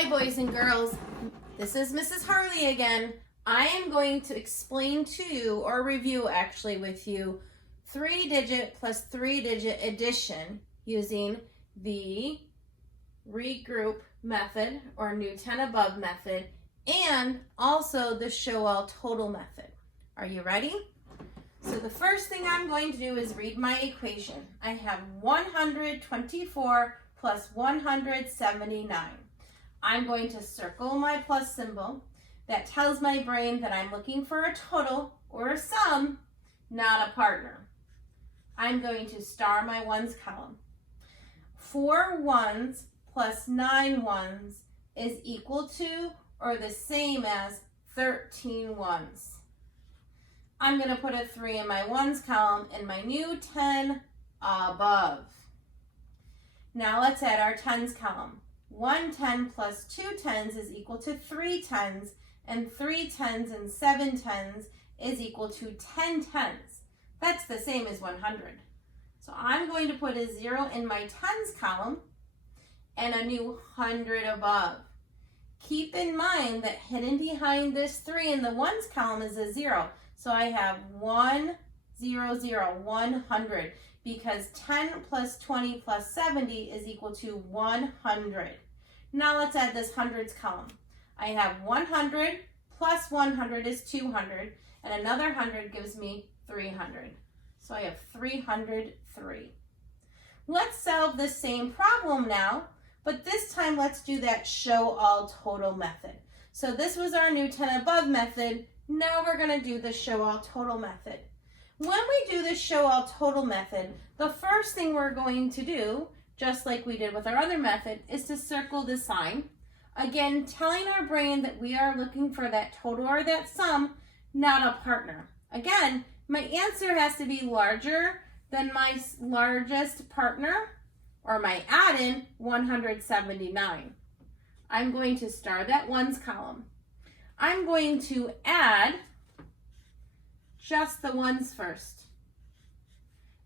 Hi, boys and girls. This is Mrs. Harley again. I am going to explain to you, or review actually with you, 3-digit plus 3-digit addition using the regroup method or new 10 above method, and also the show all total method. Are you ready? So the first thing I'm going to do is read my equation. I have 124 plus 179. I'm going to circle my plus symbol. That tells my brain that I'm looking for a total or a sum, not a partner. I'm going to star my ones column. 4 ones plus 9 ones is equal to or the same as 13 ones. I'm going to put a 3 in my ones column and my new 10 above. Now let's add our tens column. 1 10 plus 2 10s is equal to 3 10s, and 3 10s and 7 10s is equal to 10 10s. That's the same as 100. So I'm going to put a 0 in my tens column and a new 100 above. Keep in mind that hidden behind this 3 in the ones column is a 0. So I have 1 0 0, 100, because 10 plus 20 plus 70 is equal to 100. Now let's add this hundreds column. I have 100 plus 100 is 200, and another 100 gives me 300. So I have 303. Let's solve this same problem now, but this time let's do that show all total method. So this was our new 10 above method. Now we're going to do the show all total method. When we do the show all total method, the first thing we're going to do, just like we did with our other method, is to circle the sign. Again, telling our brain that we are looking for that total or that sum, not a partner. Again, my answer has to be larger than my largest partner, or my add-in, 179. I'm going to star that ones column. I'm going to add just the ones first.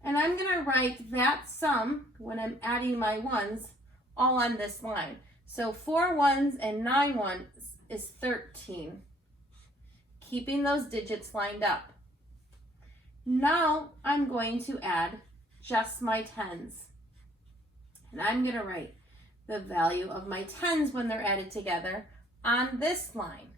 And I'm going to write that sum, when I'm adding my ones, all on this line. So 4 ones and 9 ones is 13. Keeping those digits lined up. Now I'm going to add just my tens. And I'm going to write the value of my tens when they're added together on this line.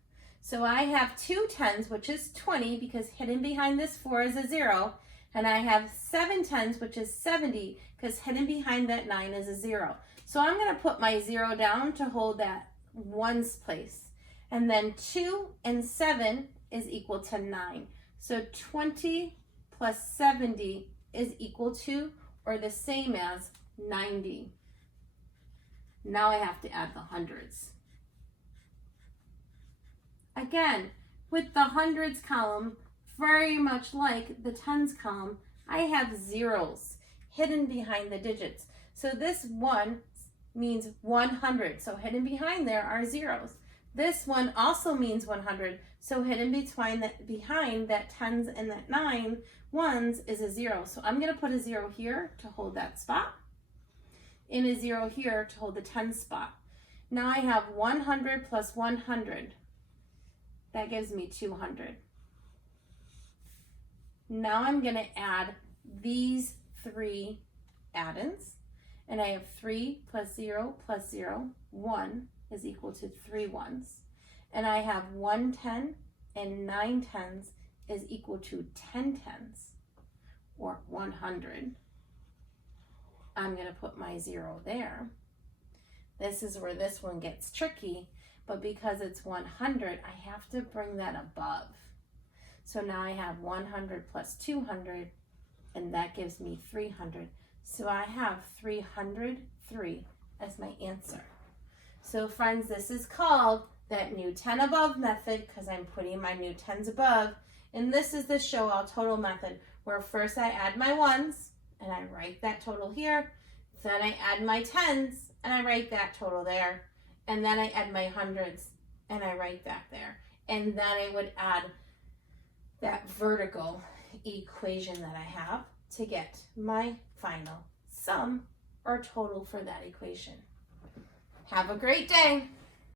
So I have 2 tens, which is 20, because hidden behind this 4 is a 0. And I have 7 tens, which is 70, because hidden behind that 9 is a 0. So I'm going to put my 0 down to hold that ones place. And then 2 and 7 is equal to 9. So 20 plus 70 is equal to or the same as 90. Now I have to add the hundreds. Again, with the hundreds column, very much like the tens column, I have zeros hidden behind the digits. So this 1 means 100, so hidden behind there are zeros. This one also means 100, so hidden behind that tens and that 9 ones is a 0. So I'm going to put a 0 here to hold that spot, and a 0 here to hold the 10 spot. Now I have 100 plus 100. That gives me 200. Now I'm going to add these 3 add-ins, and I have 3 plus 0 plus 0, 1 is equal to 3 ones. And I have 1 10 and 9 tens is equal to 10 tens, or 100. I'm going to put my 0 there. This is where this one gets tricky, but because it's 100, I have to bring that above. So now I have 100 plus 200, and that gives me 300. So I have 303 as my answer. So friends, this is called that new 10 above method, because I'm putting my new 10s above. And this is the show all total method, where first I add my ones, and I write that total here. Then I add my tens, and I write that total there. And then I add my hundreds, and I write that there. And then I would add that vertical equation that I have to get my final sum or total for that equation. Have a great day.